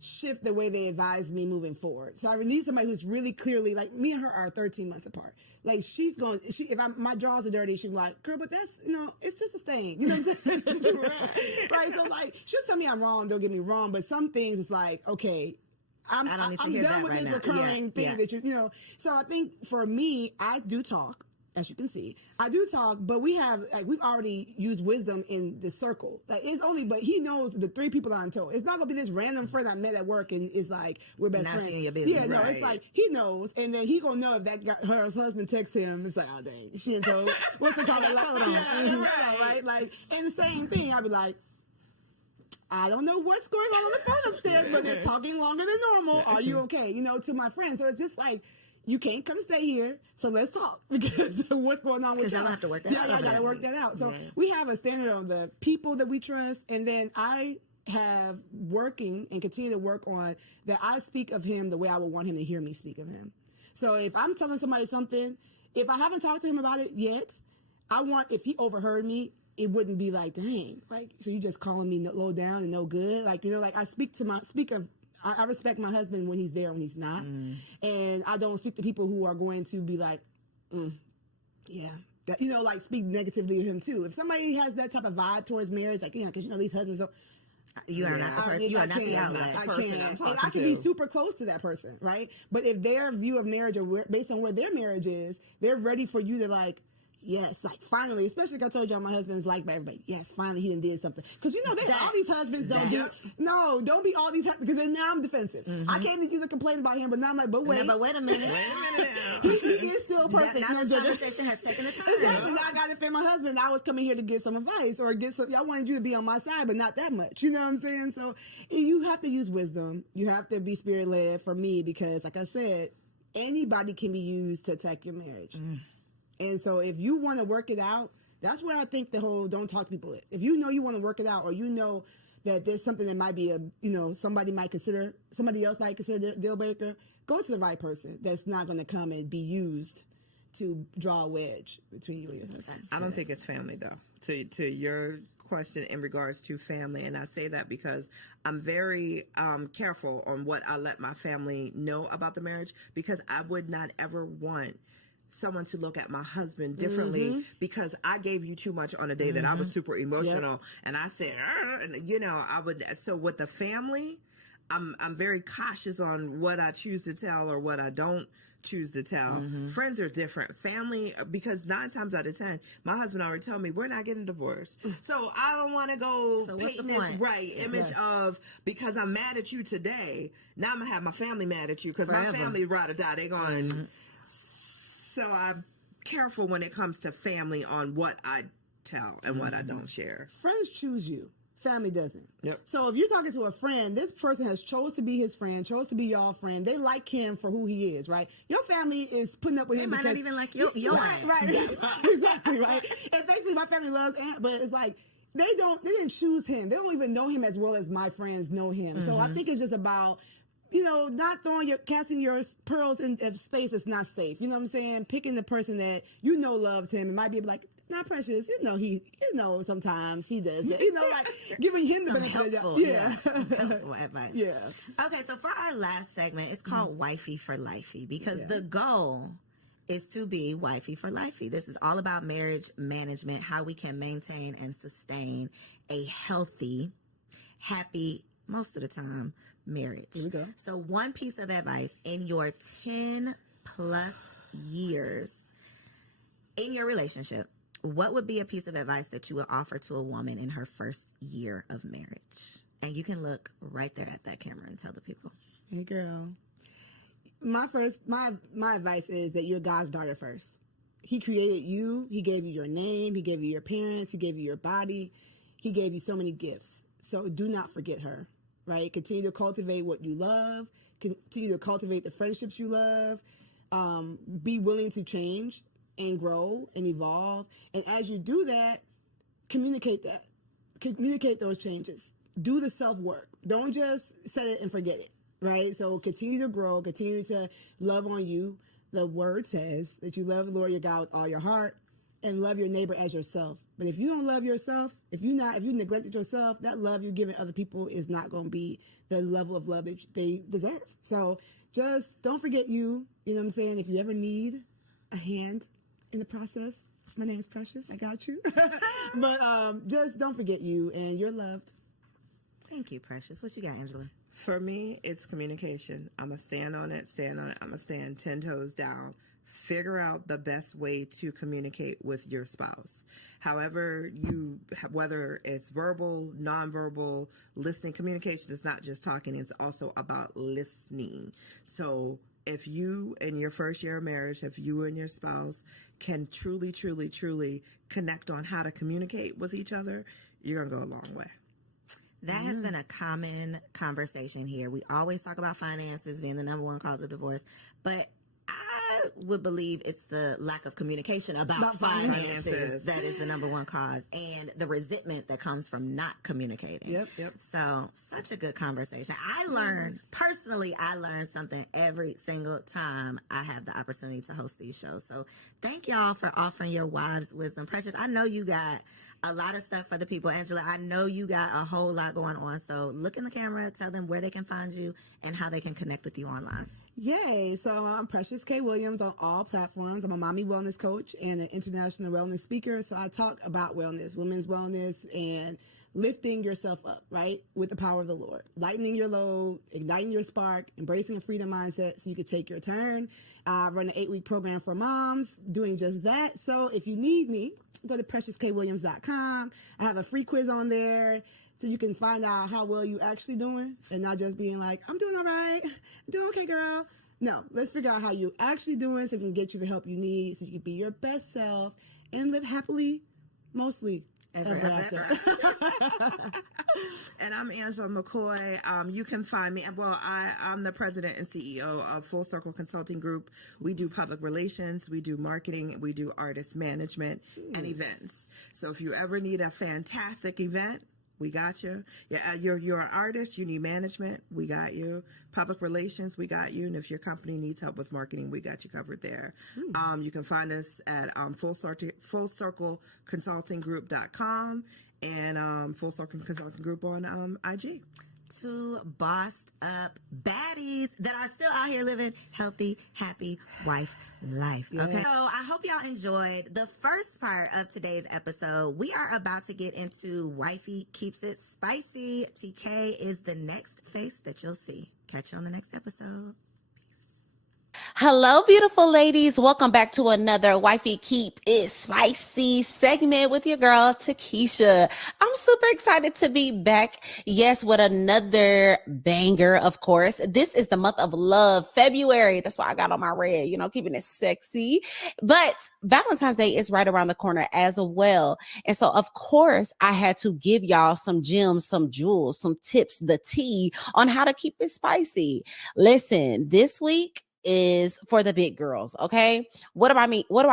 shift the way they advise me moving forward. So I need somebody who's really clearly, like, me and her are 13 months apart. Like, my drawers are dirty, she's like, girl, but that's, it's just a stain. You know what I'm saying? Right. So she'll tell me I'm wrong, don't get me wrong, but some things it's like, okay, I'm I don't need to I'm hear done that with right this now. recurring thing Yeah. that you know. So I think for me, I do talk. As you can see, I do talk, but we've already used wisdom in the circle. Like it's only, but he knows the 3 people I'm told. It's not gonna be this random friend I met at work and it's like we're best Now friends. she in your business. Yeah, no, it's Right. like he knows, and then he gonna know if that guy, her husband texts him. It's like, oh dang, she didn't told. What's the call? Like, Hold on. yeah, right? Like, and the same thing. I'd be like, I don't know what's going on the phone upstairs, but they're talking longer than normal. Are you okay? You know, to my friends. So it's just like, you can't come stay here, so let's talk because what's going on with 'Cause y'all y'all? have to work that out. Yeah, y'all gotta work that out. So we have a standard on the people that we trust, and then I have working and continue to work on that. I speak of him the way I would want him to hear me speak of him. So if I'm telling somebody something, if I haven't talked to him about it yet, I want, if he overheard me, it wouldn't be like, dang, like, so you just calling me low down and no good. Like, you know, like I I respect my husband when he's there, when he's not. And I don't speak to people who are going to be like, yeah. That, you know, like speak negatively of him too. If somebody has that type of vibe towards marriage, like, because you know, these husbands don't. You are not the person. You are not the outlet. I person can't. I'm And talking I can be to. super close to that person, right? But if their view of marriage or based on where their marriage is, they're ready for you to like, yes, like finally, especially like I told y'all, my husband's liked by everybody. Yes, finally he done did something. Because you know, all these husbands don't do. No, don't be all these because then now I'm defensive. I came to you to complain about him, but now I'm like, but wait, No, but wait a minute. he is still perfect. Now No, this Georgia. conversation has taken the time. Exactly. Now I got to defend my husband. I was coming here to get some advice or get some. I wanted you to be on my side, but not that much. You know what I'm saying? So you have to use wisdom. You have to be spirit led for me because, like I said, anybody can be used to attack your marriage. And so if you want to work it out, that's where I think the whole don't talk to people is. If you know you want to work it out, or you know that there's something that might be somebody else might consider a deal breaker, go to the right person that's not going to come and be used to draw a wedge between you and your husband. I don't think it's family though. To your question in regards to family, and I say that because I'm very careful on what I let my family know about the marriage, because I would not ever want someone to look at my husband differently because I gave you too much on a day that I was super emotional and I said, and you know, I would. So with the family, I'm very cautious on what I choose to tell or what I don't choose to tell. Friends are different. Family, because 9 times out of 10, my husband already told me we're not getting divorced. So I don't want to go So what's paint the this point? image of, because I'm mad at you today, now I'm gonna have my family mad at you because my Forever. family ride or die. They're going. So I'm careful when it comes to family on what I tell and what I don't share. Friends choose you. Family doesn't. Yep. So if you're talking to a friend, this person has chose to be his friend, chose to be your friend. They like him for who he is, right? Your family is putting up with him might not because even like your right, ass. right, exactly, right. And thankfully, my family loves Ant, but it's like they didn't choose him. They don't even know him as well as my friends know him. So I think it's just about, you know, not casting your pearls in space that's not safe. You know what I'm saying? Picking the person that you know loves him and might be like, not Precious. You know, sometimes he does it. You know, like giving him the Some benefit of the helpful, yeah. helpful advice. Yeah. Okay, so for our last segment, it's called Wifey for Lifey because the goal is to be wifey for lifey. This is all about marriage management, how we can maintain and sustain a healthy, happy, most of the time, marriage. Here we go. So one piece of advice in your 10 plus years in your relationship, what would be a piece of advice that you would offer to a woman in her first year of marriage? And you can look right there at that camera and tell the people. Hey, girl. My advice is that you're God's daughter first. He created you. He gave you your name. He gave you your parents. He gave you your body. He gave you so many gifts. So do not forget her, right? Continue to cultivate what you love. Continue to cultivate the friendships you love. Be willing to change and grow and evolve. And as you do that, communicate that. Communicate those changes. Do the self-work. Don't just set it and forget it, right? So continue to grow, continue to love on you. The word says that you love the Lord your God with all your heart and love your neighbor as yourself. But if you don't love yourself, if you neglected yourself, that love you're giving other people is not going to be the level of love that they deserve. So just don't forget you. You know what I'm saying? If you ever need a hand in the process, my name is Precious. I got you. But just don't forget you, and you're loved. Thank you, Precious. What you got, Angela? For me, it's communication. I'm going to stand on it. I'm going to stand 10 toes down. Figure out the best way to communicate with your spouse. However, whether it's verbal, nonverbal, listening, communication is not just talking, it's also about listening. So if you, in your first year of marriage, if you and your spouse can truly, truly, truly connect on how to communicate with each other, you're going to go a long way. That has been a common conversation here. We always talk about finances being the number one cause of divorce, but I would believe it's the lack of communication about finances that is the number one cause, and the resentment that comes from not communicating. Yep. So, such a good conversation. I learned something every single time I have the opportunity to host these shows. So, thank y'all for offering your wives' wisdom. Precious, I know you got a lot of stuff for the people. Angela, I know you got a whole lot going on. So, look in the camera, tell them where they can find you and how they can connect with you online. Yay. So I'm Precious K. Williams on all platforms. I'm a mommy wellness coach and an international wellness speaker. So I talk about wellness, women's wellness, and lifting yourself up, right? With the power of the Lord, lightening your load, igniting your spark, embracing a freedom mindset so you can take your turn. I run an 8-week program for moms doing just that. So if you need me, go to PreciousKWilliams.com. I have a free quiz on there, so you can find out how well you actually doing and not just being like, I'm doing all right. I'm doing okay, girl. No, let's figure out how you actually doing so we can get you the help you need so you can be your best self and live happily, mostly ever after. And I'm Angela McCoy. You can find me. Well, I'm the president and CEO of Full Circle Consulting Group. We do public relations, we do marketing, we do artist management and events. So if you ever need a fantastic event, we got you. Yeah, you're an artist. You need management. We got you. Public relations. We got you. And if your company needs help with marketing, we got you covered there. You can find us at fullcircleconsultinggroup.com and Full Circle Consulting Group on IG. Two bossed up baddies that are still out here living healthy, happy wife life. Okay. So I hope y'all enjoyed the first part of today's episode. We are about to get into Wifey Keeps It Spicy. TK is the next face that you'll see. Catch you on the next episode. Hello, beautiful ladies. Welcome back to another Wifey Keep It Spicy segment with your girl, Takesha. I'm super excited to be back. Yes, with another banger, of course. This is the month of love, February. That's why I got on my red, keeping it sexy. But Valentine's Day is right around the corner as well. And so, of course, I had to give y'all some gems, some jewels, some tips, the tea on how to keep it spicy. Listen, this week is for the big girls. Okay. What do I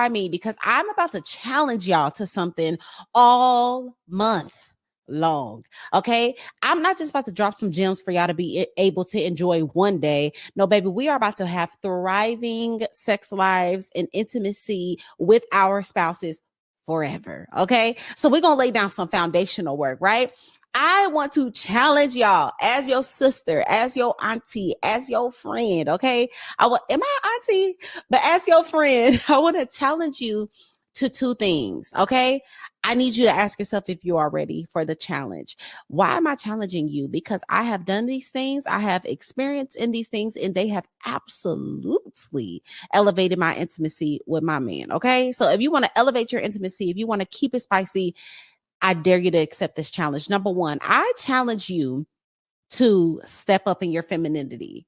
mean? Because I'm about to challenge y'all to something all month long. Okay. I'm not just about to drop some gems for y'all to be able to enjoy one day. No, baby, we are about to have thriving sex lives and intimacy with our spouses forever. Okay. So we're going to lay down some foundational work, right? I want to challenge y'all as your sister, as your auntie, as your friend. Okay. Am I auntie? But as your friend, I want to challenge you to two things. Okay. I need you to ask yourself if you are ready for the challenge. Why am I challenging you? Because I have done these things. I have experience in these things, and they have absolutely elevated my intimacy with my man. Okay. So if you want to elevate your intimacy, if you want to keep it spicy, I dare you to accept this challenge. Number one, I challenge you to step up in your femininity,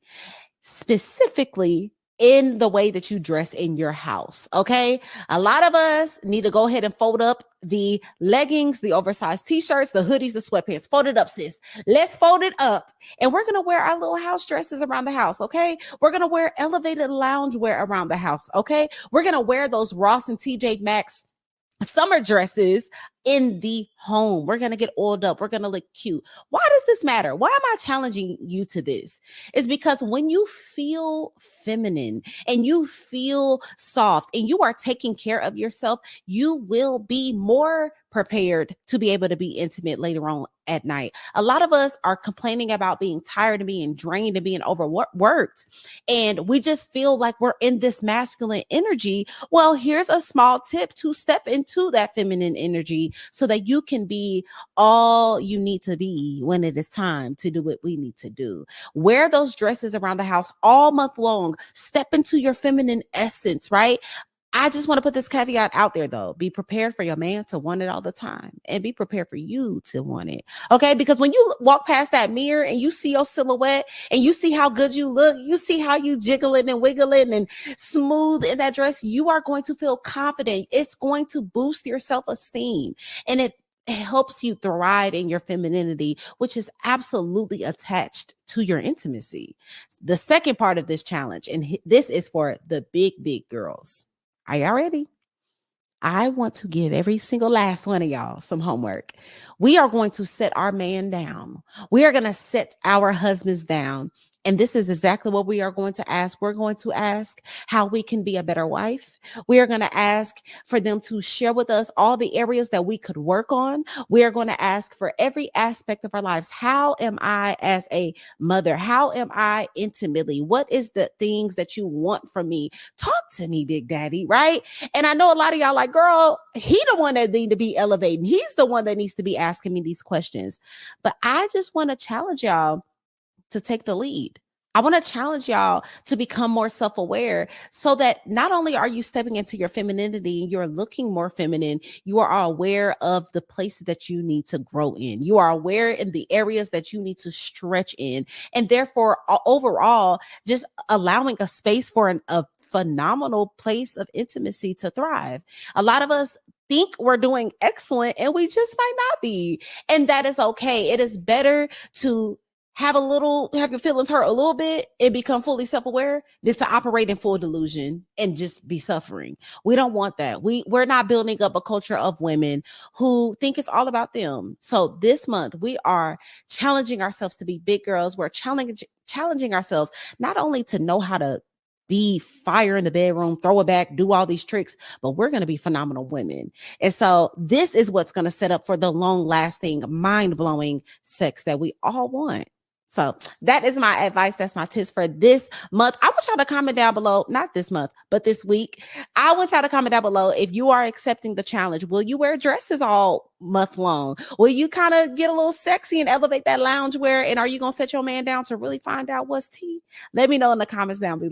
specifically in the way that you dress in your house. Okay. A lot of us need to go ahead and fold up the leggings, the oversized t-shirts, the hoodies, the sweatpants. Fold it up, sis. Let's fold it up. And we're going to wear our little house dresses around the house. Okay. We're going to wear elevated loungewear around the house. Okay. We're going to wear those Ross and TJ Maxx summer dresses in the home. We're going to get oiled up. We're going to look cute. Why does this matter? Why am I challenging you to this? It's because when you feel feminine and you feel soft and you are taking care of yourself, you will be more prepared to be able to be intimate later on at night. A lot of us are complaining about being tired and being drained and being overworked. And we just feel like we're in this masculine energy. Well, here's a small tip to step into that feminine energy so that you can be all you need to be when it is time to do what we need to do. Wear those dresses around the house all month long. Step into your feminine essence, right? I just want to put this caveat out there though. Be prepared for your man to want it all the time, and be prepared for you to want it. Okay. Because when you walk past that mirror and you see your silhouette and you see how good you look, you see how you jiggling and wiggling and smooth in that dress, you are going to feel confident. It's going to boost your self-esteem, and it helps you thrive in your femininity, which is absolutely attached to your intimacy. The second part of this challenge, and this is for the big girls. Are y'all ready? I want to give every single last one of y'all some homework. We are going to set our man down. We are going to set our husbands down. And this is exactly what we are going to ask. We're going to ask how we can be a better wife. We are going to ask for them to share with us all the areas that we could work on. We are going to ask for every aspect of our lives. How am I as a mother? How am I intimately? What is the things that you want from me? Talk to me, Big Daddy, right? And I know a lot of y'all like, girl, he the one that need to be elevating. He's the one that needs to be asking me these questions. But I just want to challenge y'all to take the lead. I want to challenge y'all to become more self-aware so that not only are you stepping into your femininity, you're looking more feminine, you are aware of the places that you need to grow in. You are aware in the areas that you need to stretch in. And therefore, overall, just allowing a space for a phenomenal place of intimacy to thrive. A lot of us think we're doing excellent and we just might not be. And that is okay. It is better to have your feelings hurt a little bit and become fully self-aware than to operate in full delusion and just be suffering. We don't want that. We're not building up a culture of women who think it's all about them. So this month we are challenging ourselves to be big girls. We're challenging ourselves not only to know how to be fire in the bedroom, throw it back, do all these tricks, but we're going to be phenomenal women. And so this is what's going to set up for the long-lasting, mind-blowing sex that we all want. So that is my advice. That's my tips for this month. I want y'all to comment down below, not this month, but this week. I want y'all to comment down below if you are accepting the challenge. Will you wear dresses all month long? Will you kind of get a little sexy and elevate that loungewear? And are you going to set your man down to really find out what's tea? Let me know in the comments down below.